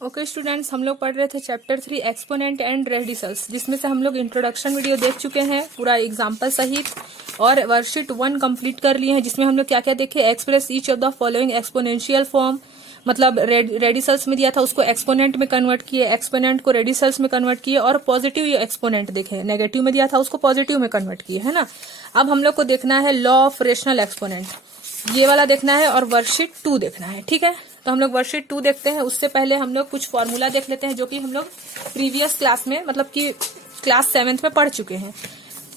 Okay students, हम लोग पढ़ रहे थे चैप्टर 3 एक्सपोनेंट एंड रेडिसल्स, जिसमें से हम लोग इंट्रोडक्शन वीडियो देख चुके हैं पूरा एग्जाम्पल सहित, और वर्कशीट 1 कंप्लीट कर लिए हैं, जिसमें हम लोग क्या क्या देखे। Express each of the following exponential form, मतलब रेडिसल्स में दिया था उसको एक्सपोनेंट में कन्वर्ट किए, एक्सपोनेंट को रेडिसल्स में कन्वर्ट किए, और पॉजिटिव एक्सपोनेंट देखे, नेगेटिव में दिया था उसको पॉजिटिव में कन्वर्ट किए, है ना। अब हम लोग को देखना है लॉ ऑफ रेशनल एक्सपोनेंट, ये वाला देखना है, और वर्कशीट 2 देखना है। ठीक है, तो हम लोग वर्कशीट 2 देखते हैं। उससे पहले हम लोग कुछ फॉर्मूला देख लेते हैं, जो कि हम लोग प्रीवियस क्लास में, मतलब कि क्लास 7th में पढ़ चुके हैं।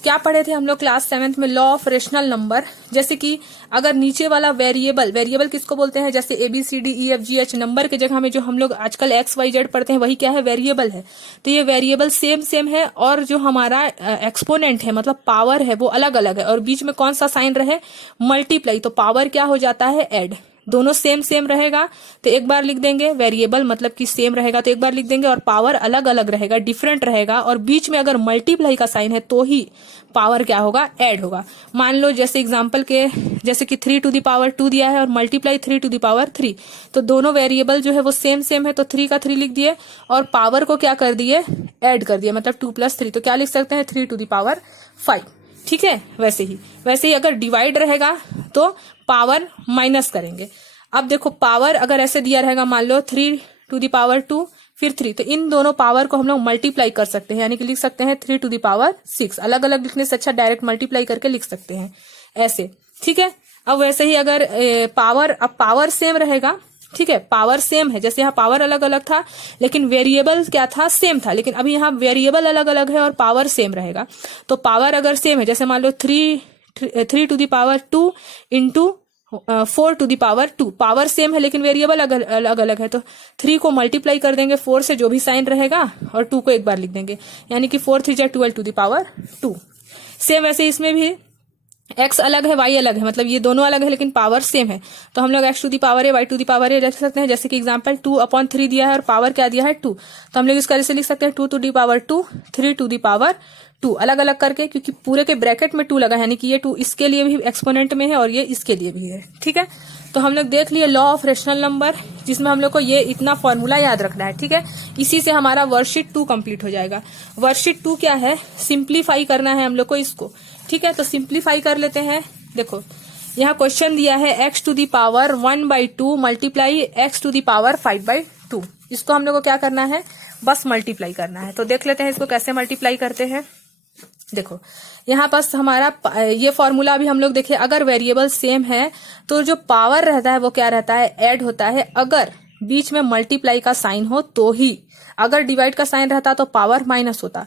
क्या पढ़े थे हम लोग क्लास 7th में? Law of rational number. जैसे कि अगर नीचे वाला वेरिएबल किसको बोलते हैं? जैसे ABCDEFGH नंबर के जगह में जो हम लोग आजकल XYZ पढ़ते हैं, वही क्या है? वेरिएबल है। तो ये वेरिएबल सेम है, और जो हमारा एक्सपोनेंट है, मतलब पावर है, वो अलग अलग है, और बीच में कौन सा साइन रहे? मल्टीप्लाई। तो पावर क्या हो जाता है? ऐड। दोनों सेम रहेगा तो एक बार लिख देंगे, वेरिएबल मतलब कि सेम रहेगा तो एक बार लिख देंगे, और पावर अलग अलग रहेगा, डिफरेंट रहेगा, और बीच में अगर मल्टीप्लाई का साइन है तो ही पावर क्या होगा? ऐड होगा। मान लो जैसे एग्जांपल के, जैसे कि 3 to the power 2 दिया है और मल्टीप्लाई 3 to the power 3, तो दोनों वेरिएबल जो है वो सेम है, तो 3 का 3 लिख दिए, और पावर को क्या कर दिए? ऐड कर दिए, मतलब 2 + 3, तो क्या लिख सकते हैं? 3 to the power 5। ठीक है, वैसे ही अगर डिवाइड रहेगा तो पावर माइनस करेंगे। अब देखो, पावर अगर ऐसे दिया रहेगा, मान लो 3 to the power 2 फिर 3, तो इन दोनों पावर को हम लोग मल्टीप्लाई कर सकते हैं, यानी कि लिख सकते हैं 3 to the power 6। अलग अलग लिखने से अच्छा डायरेक्ट मल्टीप्लाई करके लिख सकते हैं ऐसे। ठीक है, अब वैसे ही अगर पावर सेम रहेगा, ठीक है, पावर सेम है, जैसे यहाँ पावर अलग अलग था लेकिन वेरिएबल क्या था? सेम था, लेकिन अभी यहाँ वेरिएबल अलग अलग है और पावर सेम रहेगा। तो पावर अगर सेम है, जैसे मान लो 3 to the power 2 into 4 to the power 2, power same है लेकिन वेरिएबल अलग अलग है, तो 3 को मल्टीप्लाई कर देंगे 4 से, जो भी साइन रहेगा, और 2 को एक बार लिख देंगे, यानी कि 4 3 12 to the power 2। सेम वैसे इसमें भी x अलग है, y अलग है, मतलब ये दोनों अलग है लेकिन पावर सेम है, तो हम लोग x to the power a y to the power a रख सकते हैं। जैसे कि एग्जांपल 2/3 दिया है और पावर क्या दिया है? 2, तो हम लोग इसका ऐसे लिख सकते हैं 2 to the power 2, 3 to the power 2, अलग अलग करके, क्योंकि पूरे के ब्रैकेट में 2 लगा है, यानी कि ये 2 इसके लिए भी एक्सपोनेंट में है और ये इसके लिए भी है। ठीक है, तो हम लोग देख लिए लॉ ऑफ रेशनल नंबर, जिसमें हम लोग को ये इतना फॉर्मूला याद रखना है। ठीक है, इसी से हमारा वर्कशीट 2 कंप्लीट हो जाएगा। वर्कशीट 2 क्या है? सिंप्लीफाई करना है हम लोग को इसको। ठीक है, तो सिंप्लीफाई कर लेते हैं। देखो, यहाँ क्वेश्चन दिया है x to the power 1/2 multiply x to the power 5/2। इसको हम लोग को क्या करना है? बस मल्टीप्लाई करना है। तो देख लेते हैं इसको कैसे मल्टीप्लाई करते हैं। देखो, यहाँ पास हमारा ये फॉर्मूला अभी हम लोग देखे, अगर वेरिएबल सेम है तो जो पावर रहता है वो क्या रहता है? ऐड होता है, अगर बीच में मल्टीप्लाई का साइन हो तो ही। अगर डिवाइड का साइन रहता तो पावर माइनस होता,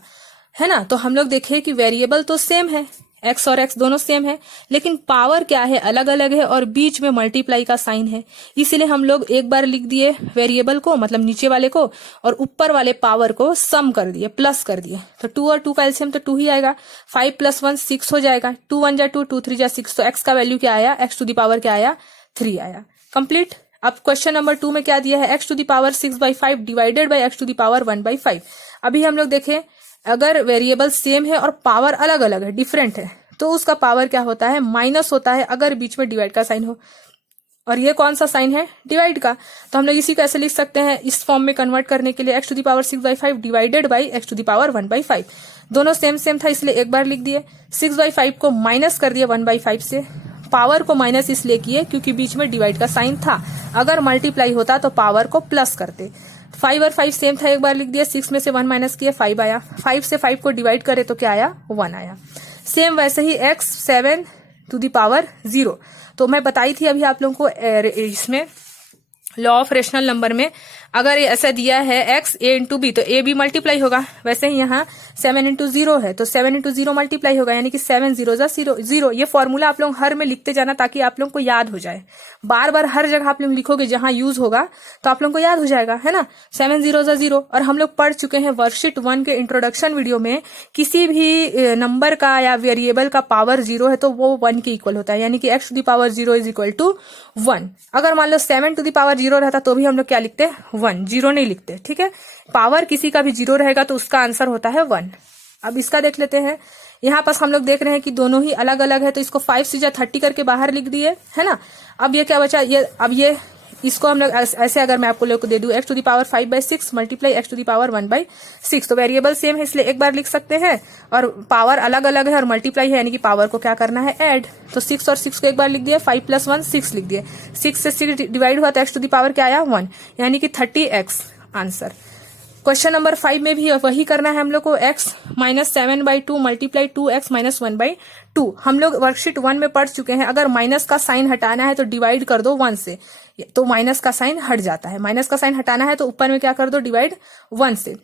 है ना। तो हम लोग देखे कि वेरिएबल तो सेम है, x और x दोनों सेम है, लेकिन पावर क्या है? अलग अलग है, और बीच में मल्टीप्लाई का साइन है, इसीलिए हम लोग एक बार लिख दिए वेरिएबल को, मतलब नीचे वाले को, और ऊपर वाले पावर को सम कर दिए, प्लस कर दिए। तो 2 और 2 का एलसीएम तो 2 ही आएगा, 5 + 1 6 हो जाएगा, 2 1 जा 2, 2 3 जा 6, तो x का वैल्यू क्या आया? x to the power क्या आया? 3 आया। कंप्लीट। अब क्वेश्चन नंबर 2 में क्या दिया है? x to the power 6/5 divided by x to the power 1/5। अभी हम लोग देखें, अगर वेरिएबल सेम है और पावर अलग अलग है, डिफरेंट है, तो उसका पावर क्या होता है? माइनस होता है, अगर बीच में डिवाइड का साइन हो। और ये कौन सा साइन है? डिवाइड का। तो हम लोग इसी को ऐसे लिख सकते हैं, इस फॉर्म में कन्वर्ट करने के लिए x to the power 6/5 divided by x to the power 1/5। दोनों सेम था, इसलिए एक बार लिख दिए। 6/5 को माइनस कर दिए 1/5 से। पावर को माइनस इसलिए किए क्योंकि बीच में डिवाइड का साइन था, अगर मल्टीप्लाई होता तो पावर को प्लस करते। 5 और 5 सेम था, एक बार लिख दिया। 6 में से 1 माइनस किए, 5 आया। 5 से 5 को डिवाइड करे तो क्या आया? 1 आया। सेम वैसे ही x 7 to the power 0, तो मैं बताई थी अभी आप लोगों को इसमें लॉ ऑफ रेशनल नंबर में, अगर ऐसा दिया है x a इंटू बी, तो a भी मल्टीप्लाई होगा। वैसे ही यहाँ 7 इंटू 0 है, तो 7 इंटू 0 मल्टीप्लाई होगा, यानी कि 7 0 जा 0। ये फॉर्मूला आप लोग हर में लिखते जाना, ताकि आप लोग को याद हो जाए। बार बार हर जगह आप लोग लिखोगे जहां यूज होगा, तो आप लोग को याद हो जाएगा, है ना। 7 0 जा 0। और हम लोग पढ़ चुके हैं वर्कशीट 1 के इंट्रोडक्शन वीडियो में, किसी भी नंबर का या वेरिएबल का पावर 0 है तो वो 1 के इक्वल होता है, यानी कि x to the power 0 = 1। अगर मान लो 7 to the power 0 रहता तो भी हम लोग क्या लिखते? 1, 0 नहीं लिखते। ठीक है, पावर किसी का भी 0 रहेगा तो उसका आंसर होता है 1। अब इसका देख लेते हैं। यहाँ पास हम लोग देख रहे हैं कि दोनों ही अलग अलग है, तो इसको 5 से 30 करके बाहर लिख दिए, है ना। अब ये क्या बचा? अब ये इसको हम लोग ऐसे अगर मैं आपको लोग दे दूं x to the power 5/6 multiply x to the power 1/6, तो वेरिएबल सेम है इसलिए एक बार लिख सकते हैं, और पावर अलग अलग है और मल्टीप्लाई है यानी कि पावर को क्या करना है, ऐड। तो 6 और 6 को एक बार लिख दिया, 5 + 1 6 लिख दिया, 6 से 6 डिवाइड हुआ तो x टू द पावर क्या आया 1, यानी कि 30x आंसर। क्वेश्चन नंबर 5 में भी वही करना है हम लोग को, x - 7/2 मल्टीप्लाई 2x - 1/2। हम लोग वर्कशीट 1 में पढ़ चुके हैं, अगर माइनस का साइन हटाना है तो डिवाइड कर दो 1 से, तो माइनस का साइन हट जाता है। माइनस का साइन हटाना है तो ऊपर में क्या कर दो, डिवाइड 1 से।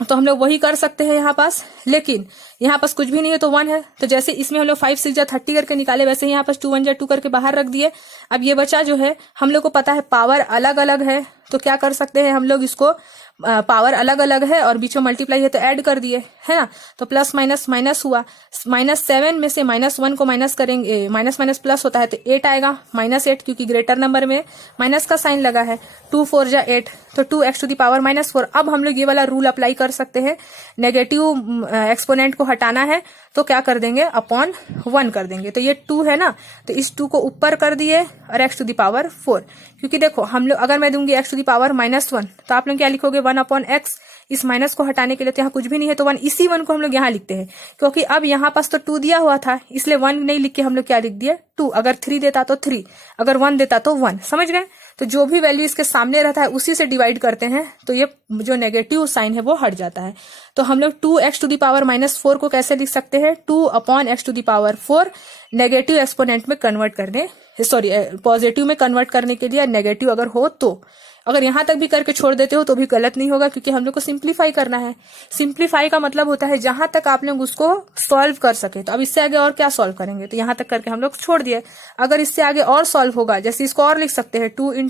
तो हम लोग वही कर सकते हैं यहाँ पास, लेकिन यहाँ पास कुछ भी नहीं है तो 1 है, तो जैसे इसमें हम लोग 5 6 जा 30 करके निकाले, वैसे यहाँ पास 2 1 जा 2 करके बाहर रख दिए। अब ये बचा जो है, हम लोग को पता है पावर अलग अलग है, तो क्या कर सकते हैं हम लोग, इसको पावर अलग अलग है और बीच में मल्टीप्लाई है तो ऐड कर दिए, है ना। तो प्लस माइनस माइनस हुआ, -7 में से -1 को माइनस करेंगे, माइनस माइनस प्लस होता है तो 8 आएगा, -8 क्योंकि ग्रेटर नंबर में माइनस का साइन लगा है। 2 4 जा 8, तो 2x टू द पावर -4। अब हम लोग ये वाला रूल अप्लाई कर सकते हैं, नेगेटिव एक्सपोनेंट को हटाना है तो क्या कर देंगे, अपॉन 1 कर देंगे। तो ये 2 है ना, तो इस 2 को ऊपर कर दिए और x टू द पावर 4, क्योंकि देखो हम लोग अगर मैं दूंगी x टू द पावर -1 तो आप लोग क्या लिखोगे, 1/x। इस माइनस को हटाने के लिए तो यहाँ कुछ भी नहीं है तो 1, इसी 1 को हम लोग यहाँ लिखते हैं, क्योंकि अब यहाँ पास तो 2 दिया हुआ था इसलिए 1 नहीं लिख के हम लोग क्या लिख दिए, 2। अगर 3 देता तो 3, अगर 1 देता तो 1, समझ गए। तो जो भी वैल्यू इसके सामने रहता है उसी से डिवाइड करते हैं, तो ये जो नेगेटिव साइन है वो हट जाता है। तो हम लोग 2x टू द पावर -4 को कैसे लिख सकते हैं, 2/x to the power 4, negative exponent में कन्वर्ट करने, सॉरी पॉजिटिव में कन्वर्ट करने के लिए, नेगेटिव अगर हो तो। अगर यहां तक भी करके छोड़ देते हो तो भी गलत नहीं होगा, क्योंकि हम लोग को सिंप्लीफाई करना है। सिंप्लीफाई का मतलब होता है जहां तक आप लोग उसको सॉल्व कर सके। तो अब इससे आगे और क्या सॉल्व करेंगे, तो यहां तक करके हम लोग छोड़ दिए। अगर इससे आगे और सॉल्व होगा, जैसे इसको और लिख सकते हैं, 2 ×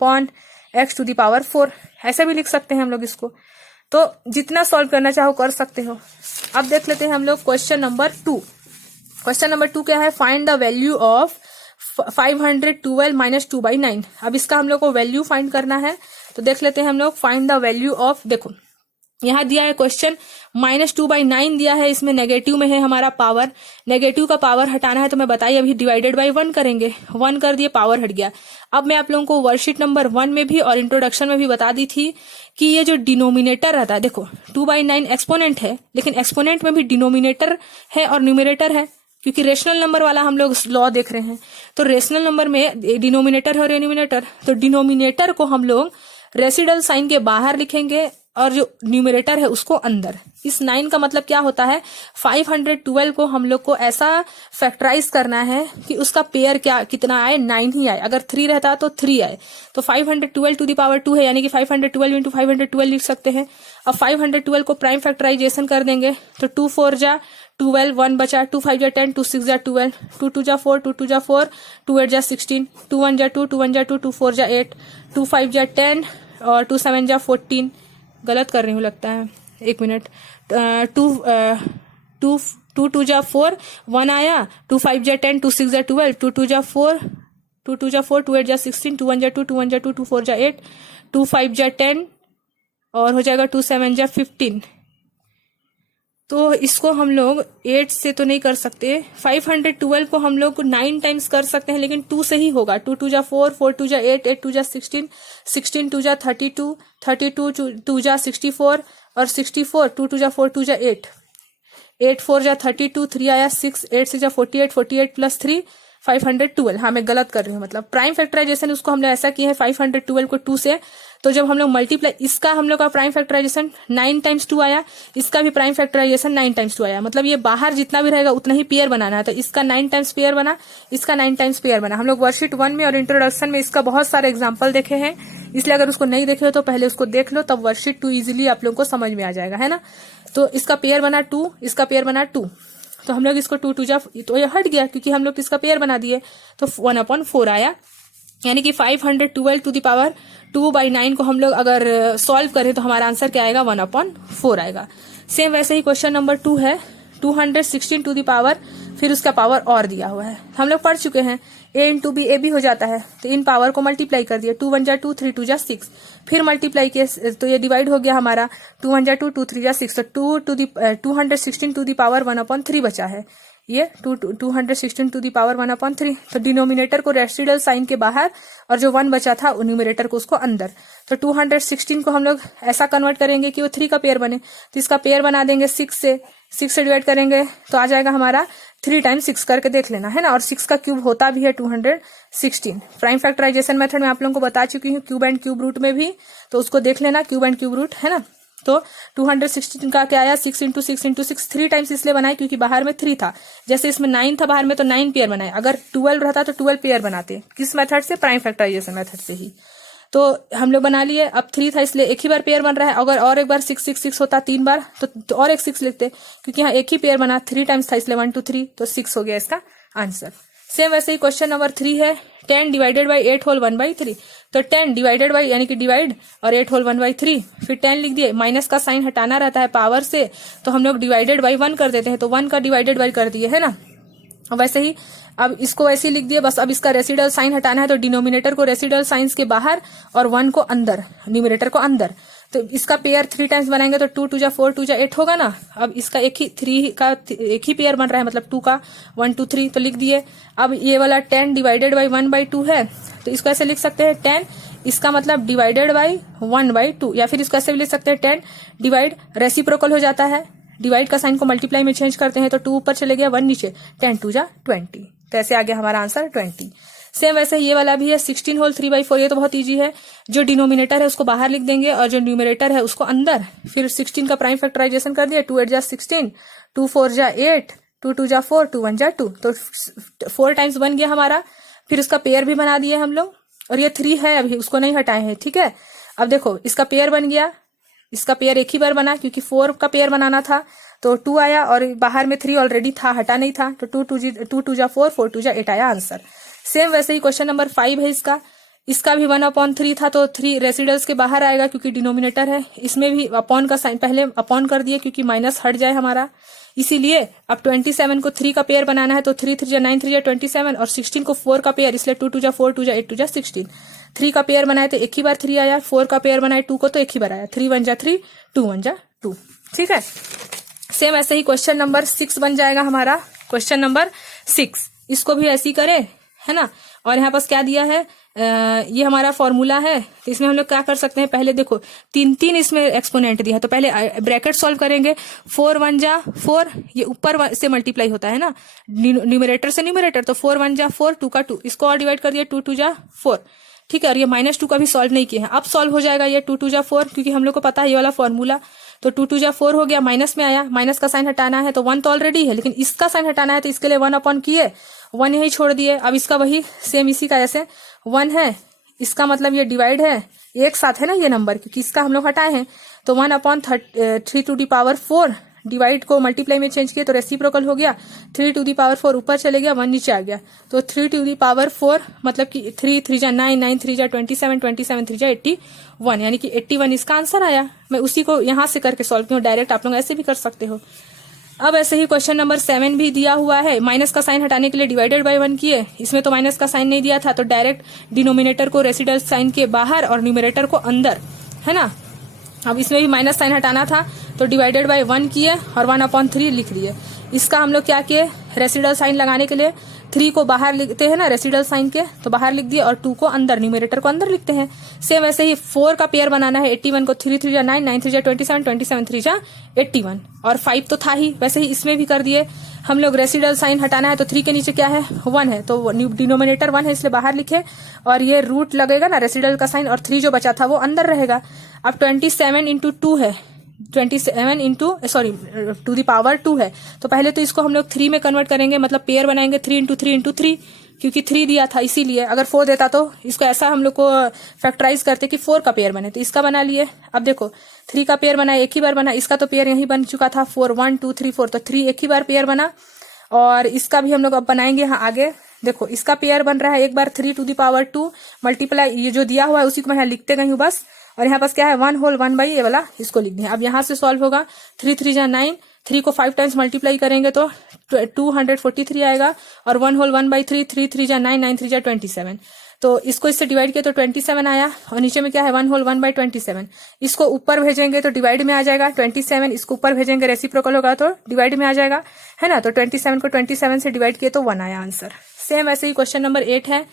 1/x टू द पावर 4, ऐसे भी लिख सकते हैं हम लोग इसको। तो जितना सॉल्व करना चाहो कर सकते हो। अब देख लेते हैं हम लोग क्वेश्चन नंबर 2। क्वेश्चन नंबर 2 क्या है, फाइंड द वैल्यू ऑफ 512 - 2/9। अब इसका हम लोग को वैल्यू फाइंड करना है, तो देख लेते हैं हम लोग, फाइंड द वैल्यू ऑफ, देखो यहाँ दिया है क्वेश्चन, -2/9 दिया है, इसमें नेगेटिव में है हमारा पावर, नेगेटिव का पावर हटाना है तो मैं बताइए अभी डिवाइडेड बाय 1 करेंगे, 1 कर दिए, पावर हट गया। अब मैं आप लोगों को वर्कशीट नंबर 1 में भी और इंट्रोडक्शन में भी बता दी थी कि ये जो डिनोमिनेटर रहता है, देखो 2/9 एक्सपोनेंट है, लेकिन एक्सपोनेंट में भी डिनोमिनेटर है और न्यूमरेटर है, क्योंकि रेशनल नंबर वाला हम लोग लॉ देख रहे हैं। तो रेशनल नंबर में डिनोमिनेटर है और न्यूमरेटर, तो डिनोमिनेटर को हम लोग रेसिडल साइन के बाहर लिखेंगे और जो न्यूमरेटर है उसको अंदर। इस 9 का मतलब क्या होता है, 512 को हम लोग को ऐसा फैक्टराइज करना है कि उसका पेयर क्या कितना आए, 9 ही आए। अगर 3 रहता तो 3 आए, तो 512 टू द पावर 2 है, यानी कि 512 × 512 लिख सकते हैं। अब 512 को प्राइम फैक्टराइजेशन कर देंगे तो 2 4 जा 12, 1 बचा, 2 5 जा 10, 2 6 जा 12, 2 2 जा 4, 2 2 जा 4, 2 8 जा 16, 2 1 जा 2, 2 1 जा 2, 2 4 जा 8, 2 5 जा 10 और 2 7 जा 14। गलत कर रही हूँ लगता है, 1 मिनट। 2 2 जा 4, 1 आया, 2 5 जा 10, 2 6 जा 12, 2 2 जा 4, 2 2 जा 4, 2 8 जा 16, 2 1 जा 2, 2 1 जा 2, 2 4 जा 8, 2 5 जा 10 और हो जाएगा 2 7 जा 15। तो इसको हम लोग 8 से तो नहीं कर सकते, 512 को हम लोग 9 टाइम्स कर सकते हैं, लेकिन 2 से ही होगा। 2 2 जा 4, 4 2 जा 8, 8 2 जा 16, 16 2 जा 32, 32 2 जा 64 और 64, 2 2 जा 4, 2 जा 8, 8 4 जा 32, 3 आया 6, 8 से जा 48, 48 + 3 512। हाँ मैं गलत कर रही हूँ, मतलब प्राइम फैक्टराइजेशन उसको हम लोग ऐसा किए हैं 512 को 2 से, तो जब हम लोग मल्टीप्लाई, इसका हम लोग का प्राइम फैक्टराइजेशन 9 टाइम्स 2 आया, इसका भी प्राइम फैक्टराइजेशन 9 टाइम्स 2 आया, मतलब ये बाहर जितना भी रहेगा उतना ही पेयर बनाना है। तो इसका 9 टाइम्स पेयर बना, इसका 9 टाइम्स पेयर बना। हम लोग वर्कशीट 1 में और इंट्रोडक्शन में इसका बहुत सारे एग्जाम्पल देखे हैं, इसलिए अगर उसको नहीं देखे हो तो पहले उसको देख लो, तब वर्कशीट 2 इजिली आप लोग को समझ में आ जाएगा, है ना। तो इसका पेयर बना 2, इसका पेयर बना 2, तो हम लोग इसको 2 2 जा, तो ये हट गया क्योंकि हम लोग इसका पेयर बना दिए, तो 1/4 आया, यानी कि 512 टू द पावर 2/9 को हम लोग अगर सॉल्व करें तो हमारा आंसर क्या आएगा, 1/4 आएगा। सेम वैसे ही क्वेश्चन नंबर 2 है, 216 टू द पावर, फिर उसका पावर और दिया हुआ है, हम लोग पढ़ चुके हैं, a × b a भी हो जाता है, तो इन पावर को मल्टीप्लाई कर दिया, 2 1 जा 2, 3 2 जा 6, फिर मल्टीप्लाई किए तो ये डिवाइड हो गया हमारा, 2 1 जा 2, 2 3 जा 6, तो 216 टू द पावर 1/3 बचा है, ये 216 टू दी पावर 1/3। तो डिनोमिनेटर को रेसिडुअल साइन के बाहर और जो 1 बचा था वो न्यूमरेटर को उसको अंदर। तो 216 को हम लोग ऐसा कन्वर्ट करेंगे कि वो 3 का पेयर बने। तो इसका पेयर बना देंगे 6 से डिवाइड करेंगे तो आ जाएगा हमारा 3 टाइम्स 6 करके देख लेना है ना। और 6 का क्यूब होता भी है 216। प्राइम फैक्टराइजेशन मेथड में आप लोगों को बता चुकी हूँ, क्यूब एंड क्यूब रूट में भी, तो उसको देख लेना, क्यूब एंड क्यूब रूट है ना। तो 216 का क्या आया, 6 इंटू 6 इंटू 6, 3 टाइम्स इसलिए बनाए क्योंकि बाहर में 3 था। जैसे इसमें 9 था बाहर में तो 9 पेयर बनाए। अगर 12 रहता तो 12 पेयर बनाते। किस मेथड से? प्राइम फैक्टराइजेशन मेथड से ही। तो हम लोग बना लिए। अब 3 था इसलिए एक ही बार पेयर बन रहा है। अगर और एक बार 6 6 6 होता 3 बार तो और एक 6 लिखते, क्योंकि यहाँ एक ही पेयर बना, 3 टाइम्स था इसलिए 1 2 3, तो 6 हो गया इसका आंसर। सेम वैसे ही क्वेश्चन नंबर 3 है 10 डिवाइडेड बाई 8 होल 1/3। तो 10 डिवाइडेड बाई यानी कि डिवाइड और 8 होल 1/3, फिर 10 लिख दिए। माइनस का साइन हटाना रहता है पावर से, तो हम लोग डिवाइडेड बाई 1 कर देते हैं, तो 1 का डिवाइडेड बाई कर दिए है ना। वैसे ही अब इसको वैसे ही लिख दिए बस। अब इसका रेसिडुअल साइन हटाना है, तो डिनोमिनेटर को रेसिडुअल साइंस के बाहर और 1 को अंदर, न्यूमरेटर को अंदर। तो इसका पेयर 3 टाइम्स बनाएंगे तो 2 2 जा 4 2 जा 8 होगा ना। अब इसका एक ही पेयर बन रहा है, मतलब 2 का 1 2 3, तो लिख दिए। अब ये वाला 10 डिवाइडेड बाई 1/2 है, तो इसको ऐसे लिख सकते हैं 10, इसका मतलब डिवाइडेड बाई 1/2, या फिर इसको ऐसे भी लिख सकते हैं 10 डिवाइड, रेसिप्रोकल हो जाता है, डिवाइड का साइन को मल्टीप्लाई में चेंज करते हैं तो 2 ऊपर चले गया 1 नीचे, 10 2 जा 20। तो ऐसे आ गया हमारा आंसर 20। सेम वैसे ये वाला भी है 16 होल 3/4। ये तो बहुत इजी है। जो डिनोमिनेटर है उसको बाहर लिख देंगे और जो न्यूमरेटर है उसको अंदर। फिर 16 का प्राइम फैक्टराइजेशन कर दिया, 2 8 जा 16, 2 4 जा 8, 2 2 जा 4, 2 1 जा 2, तो 4 टाइम्स बन गया हमारा। फिर उसका पेयर भी बना दिए हम लोग, और ये 3 है अभी, उसको नहीं हटाए हैं, ठीक है। अब देखो इसका पेयर बन गया, इसका पेयर एक ही बार बना क्योंकि 4 का पेयर बनाना था, तो 2 आया और बाहर में 3 ऑलरेडी था, हटा नहीं था, तो 2 2 जा 4, 4 2 जा 8 आया आंसर। सेम वैसे ही क्वेश्चन नंबर 5 है इसका भी 1/3 था, तो 3 रेसिडल्स के बाहर आएगा क्योंकि डिनोमिनेटर है। इसमें भी अपॉन का साइन पहले अपॉन कर दिए क्योंकि माइनस हट जाए हमारा, इसीलिए अब 27 को 3 का पेयर बनाना है, तो 3 3 जा 9 3 जा 27, और 16 को 4 का पेयर, इसलिए 2 2 जा 4 2 जा 8 2 जा 16। 3 का पेयर बनाए तो एक ही बार 3 आया, 4 का पेयर बनाए 2 को तो एक ही बार आया, 3 1 जा 3, 2 1 जा 2, ठीक है। सेम ऐसे ही क्वेश्चन नंबर 6 बन जाएगा हमारा। क्वेश्चन नंबर 6 इसको भी ऐसे ही करें, है ना। और यहाँ पास क्या दिया है, ये हमारा फॉर्मूला है, तो इसमें हम लोग क्या कर सकते हैं, पहले देखो 3 इसमें एक्सपोनेंट दिया है, तो पहले ब्रैकेट सॉल्व करेंगे। 4 1 जा 4, ये ऊपर से मल्टीप्लाई होता है ना, न्यूमरेटर से न्यूमरेटर, तो 4 1 जा 4, 2 का 2, इसको और डिवाइड कर दिया, 2 2 जा 4, ठीक है। और ये -2 का भी सॉल्व नहीं किया है, अब सॉल्व हो जाएगा ये 2 2 जा 4, क्योंकि हम लोग को पता है ये वाला फॉर्मूला। तो 2 2 जा 4 हो गया, माइनस में आया, माइनस का साइन हटाना है, तो 1 तो ऑलरेडी है, लेकिन इसका साइन हटाना है तो इसके लिए 1 किए, 1 यही छोड़ दिए। अब इसका वही सेम इसी का ऐसे 1 है, इसका मतलब ये डिवाइड है, एक साथ है ना ये नंबर, क्योंकि इसका हम लोग हटाए हैं, तो 1/3 टू दी पावर 4, डिवाइड को मल्टीप्लाई में चेंज किए तो रेसिप्रोकल हो गया, 3 टू दी पावर 4 ऊपर चले गया, 1 नीचे आ गया, तो 3 टू दी पावर 4 मतलब कि 3 3 जा 9, 9 3 जा 27, 27 3 जा 81, यानी कि 81 इसका आंसर आया। मैं उसी को यहाँ से करके सॉल्व किया, डायरेक्ट आप लोग ऐसे भी कर सकते हो। अब ऐसे ही क्वेश्चन नंबर 7 भी दिया हुआ है, माइनस का साइन हटाने के लिए डिवाइडेड बाय 1 किए, इसमें तो माइनस का साइन नहीं दिया था, तो डायरेक्ट डिनोमिनेटर को रेसिडुअल साइन के बाहर और न्यूमरेटर को अंदर, है ना। अब इसमें भी माइनस साइन हटाना था, तो डिवाइडेड बाय 1 किए और 1/3 लिख दिए। इसका हम लोग क्या किए, रेसिडुअल साइन लगाने के लिए 3 को बाहर लिखते हैं ना रेसिडुअल साइन के, तो बाहर लिख दिए, और 2 को अंदर, न्यूमरेटर को अंदर लिखते हैं। सेम वैसे ही 4 का पेयर बनाना है, 81 को 3 3 जा 9, 9 3 जा 27, 27 3 जा 81, और 5 तो था ही, वैसे ही इसमें भी कर दिए हम लोग। रेसिडुअल साइन हटाना है, तो 3 के नीचे क्या है 1 है, तो डिनोमिनेटर 1 है इसलिए बाहर लिखे, और ये रूट लगेगा ना रेसिडुअल का साइन, और 3 जो बचा था वो अंदर रहेगा। अब 27 इंटू 2 है, 27 इंटू टू दी पावर 2 है, तो पहले तो इसको हम लोग 3 में कन्वर्ट करेंगे, मतलब पेयर बनाएंगे 3 इंटू 3 इंटू 3, क्योंकि 3 दिया था इसीलिए। अगर 4 देता तो इसको ऐसा हम लोग को फैक्टराइज करते कि 4 का पेयर बने, तो इसका बना लिए। अब देखो 3 का पेयर बना, एक ही बार बना, इसका तो पेयर यही बन चुका था 4 1 2 3 4, तो 3 एक ही बार पेयर बना, और इसका भी हम लोग अब बनाएंगे। यहाँ आगे देखो इसका पेयर बन रहा है एक बार 3 टू दी पावर 2 मल्टीप्लाई, ये जो दिया हुआ है उसी को मैं यहाँ लिखते गई हूँ बस, और यहाँ पास क्या है 1 होल 1 बाई ये वाला, इसको लिख दें। अब यहाँ से सॉल्व होगा, 3 3 जा 9, 3 को 5 टाइम्स मल्टीप्लाई करेंगे तो 243 आएगा, और 1 होल 1 बाई 3, 3 3 जा 9, 9 3 जा 27, तो इसको इससे डिवाइड किया तो 27 आया, और नीचे में क्या है 1 होल 1/27। इसको ऊपर भेजेंगे तो डिवाइड में आ जाएगा 27, इसको ऊपर भेजेंगे रेसिप्रोकल होगा तो डिवाइड में आ जाएगा, है ना। तो 27 को 27 से डिवाइड किए तो 1 आया आंसर। सेम ऐसे ही क्वेश्चन नंबर 8 है,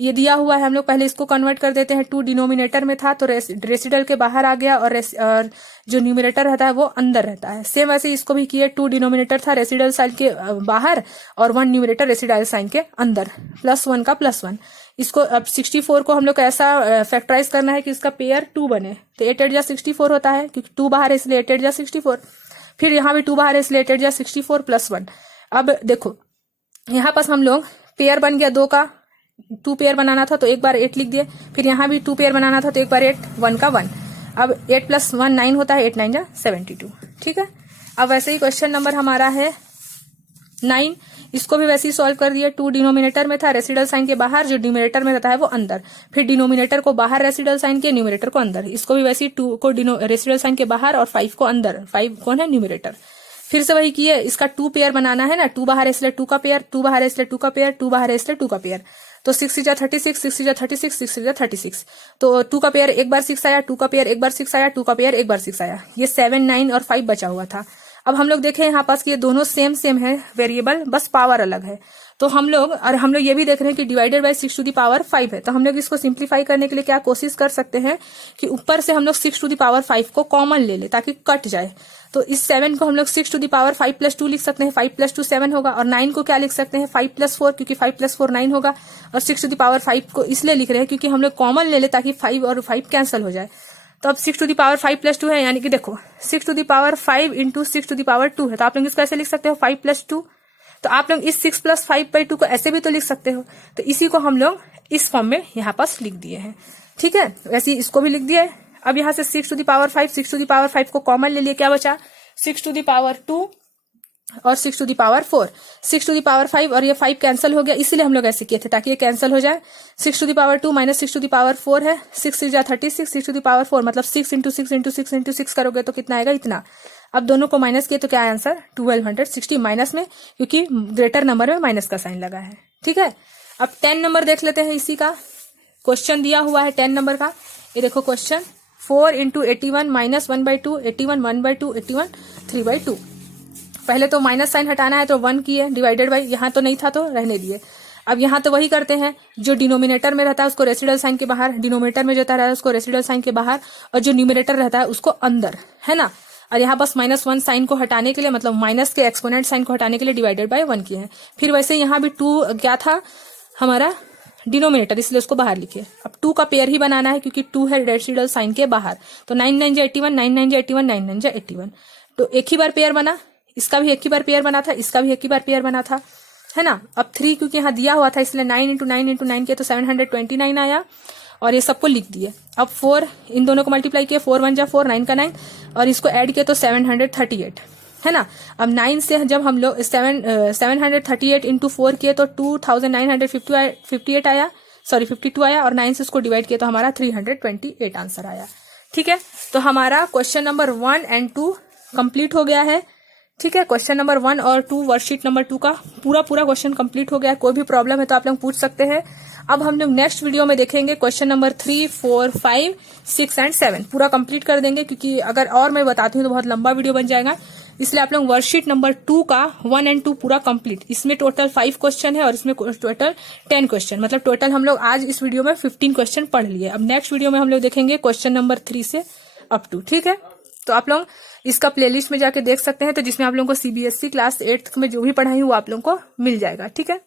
ये दिया हुआ है, हम लोग पहले इसको कन्वर्ट कर देते हैं। 2 डिनोमिनेटर में था तो रेसिडल के बाहर आ गया, और जो न्यूमिनेटर रहता है वो अंदर रहता है। सेम वैसे इसको भी किए, 2 डिनोमिनेटर था रेसिडल साइन के बाहर और 1 न्यूमिनेटर रेसिडल साइन के अंदर, +1 का +1। इसको अब 64 को हम लोग को ऐसा फैक्टराइज करना है कि इसका पेयर 2 बने, तो 8 8 जा 64 होता है, क्योंकि 2 बाहर है इसलिए 8 8 जा 64। फिर यहाँ भी 2 बाहर है इसलिए 8 8 जा 64 +1। अब देखो यहाँ पास हम लोग पेयर बन गया 2 का, 2 पेयर बनाना था तो एक बार 8 लिख दिए, फिर यहाँ भी 2 पेयर बनाना था तो एक बार 8, 1 का 1। अब 8 + 1 9 होता है, 8 9 जा 72, ठीक है। अब वैसे ही क्वेश्चन नंबर हमारा है 9, इसको भी वैसे ही सॉल्व कर दिए। 2 डिनोमिनेटर में था रेसिडल साइन के बाहर, जो न्यूमिनेटर में रहता है वो अंदर, फिर डिनोमिनेटर को बाहर रेसिडल साइन के, न्यूमिनेटर को अंदर। इसको भी वैसे ही 2 को रेसिडल साइन के बाहर और 5 को अंदर, 5 कौन है न्यूमिनेटर। फिर से वही किए, इसका 2 पेयर बनाना है ना, 2 बाहर है इसलिए 2 का पेयर, 2 बाहर है इसलिए 2 का पेयर, 2 बाहर है इसलिए 2 का पेयर। तो 6 जा 36, 6 जा 36, 6 जा 36। तो 2 का पेयर एक बार 6 आया, 2 का पेयर एक बार 6 आया, 2 का पेयर एक बार 6 आया। ये 7 9 और 5 बचा हुआ था। अब हम लोग देखें यहाँ पास कि ये दोनों सेम है वेरिएबल, बस पावर अलग है। तो हम लोग ये भी देख रहे हैं कि divided by 6 to the power 5 है, तो हम लोग इसको सिंप्लीफाई करने के लिए क्या कोशिश कर सकते हैं कि ऊपर से हम लोग 6 टू द पावर 5 को कॉमन ले ले ताकि कट जाए। तो इस 7 को हम लोग 6 टू द पावर 5 + 2 लिख सकते हैं, 5 + 2 7 होगा। और 9 को क्या लिख सकते हैं 5 + 4, क्योंकि 5 + 4 9 होगा। और 6 टू द पावर 5 को इसलिए लिख रहे हैं क्योंकि हम लोग कॉमन ले ले ताकि 5 और 5 कैंसिल हो जाए। तो अब 6 टू द पावर 5 + 2 है, यानी कि देखो 6 to the power 5 × 6 to the power 2 है, तो आप लोग इसको ऐसे लिख सकते हो 5 + 2। तो आप लोग इस 6 + 5/2 को ऐसे भी तो लिख सकते हो, तो इसी को हम लोग इस फॉर्म में यहाँ पास लिख दिए हैं, ठीक है। वैसे ही इसको भी लिख दिया है। अब यहाँ से 6 to the power 5, 6 to the power 5 को कॉमन ले लिए, क्या बचा 6 टू द पावर 2 और 6 to the power 4। 6 to the power 5 और ये 5 कैंसिल हो गया, इसलिए हम लोग ऐसे किए थे ताकि ये कैंसिल हो जाए। 6 to the power 2 - 6 to the power 4 है, 6 6 जा 36, 6 टू द पावर 4 मतलब 6 × 6 × 6 × 6 करोगे तो कितना आएगा इतना। अब दोनों को माइनस किए तो क्या आंसर 1260 माइनस में, क्योंकि ग्रेटर नंबर में माइनस का साइन लगा है, ठीक है। अब 10 नंबर देख लेते हैं। इसी का क्वेश्चन दिया हुआ है 10 नंबर का, ये देखो क्वेश्चन 4 × 81 - 1/2, 81 1/2, 81 3/2। पहले तो माइनस साइन हटाना है तो 1 किए, डिवाइडेड बाई, यहाँ तो नहीं था तो रहने दिए। अब यहाँ तो वही करते हैं, जो डिनोमिनेटर में रहता है उसको रेसिडल साइन के बाहर, डिनोमिनेटर में जो रहता है उसको रेसिडल साइन के बाहर, और जो न्यूमिनेटर रहता है उसको अंदर, है ना। और यहाँ बस -1 साइन को हटाने के लिए, मतलब माइनस के एक्सपोनेंट साइन को हटाने के लिए डिवाइडेड बाय 1 किए हैं। फिर वैसे यहाँ भी 2 क्या था हमारा डिनोमिनेटर, इसलिए उसको बाहर लिखिए। अब 2 का पेयर ही बनाना है क्योंकि 2 है रेसिडल साइन के बाहर, तो 9 9 जा 81, 9 9 जा 81, 9 9 जा 81। तो एक ही बार पेयर बना, इसका भी एक ही बार पेयर बना था, इसका भी एक ही बार पेयर बना था, है ना। अब 3 क्योंकि यहाँ दिया हुआ था इसलिए 9 × 9 × 9 किया तो 729 आया, और ये सबको लिख दिए। अब 4 इन दोनों को मल्टीप्लाई किया, 4 1 जा 4, 9 का 9, और इसको ऐड किया तो 738, है ना। अब 9 से जब हम लोग 738 × 4 किए तो 2958 आया, सॉरी 52 आया, और 9 से इसको डिवाइड किया तो हमारा 328 आंसर आया, ठीक है। तो हमारा क्वेश्चन नंबर 1 और 2 कंप्लीट हो गया है, ठीक है। क्वेश्चन नंबर 1 और 2 वर्कशीट नंबर 2 का पूरा क्वेश्चन कंप्लीट हो गया है। कोई भी प्रॉब्लम है तो आप लोग पूछ सकते हैं। अब हम लोग नेक्स्ट वीडियो में देखेंगे क्वेश्चन नंबर 3, 4, 5, 6 और 7 पूरा कंप्लीट कर देंगे, क्योंकि अगर और मैं बताती हूँ तो बहुत लंबा वीडियो बन जाएगा। इसलिए आप लोग वर्कशीट नंबर 2 का 1 और 2 पूरा कंप्लीट, इसमें टोटल 5 क्वेश्चन है और इसमें टोटल 10 क्वेश्चन, मतलब टोटल हम लोग आज इस वीडियो में 15 क्वेश्चन पढ़ लिए। अब नेक्स्ट वीडियो में हम लोग देखेंगे क्वेश्चन नंबर 3 से अप टू, ठीक है। तो आप लोग इसका प्लेलिस्ट में जाके देख सकते हैं, तो जिसमें आप लोगों को CBSE क्लास 8th में जो भी पढ़ाई वो आप लोगों को मिल जाएगा, ठीक है।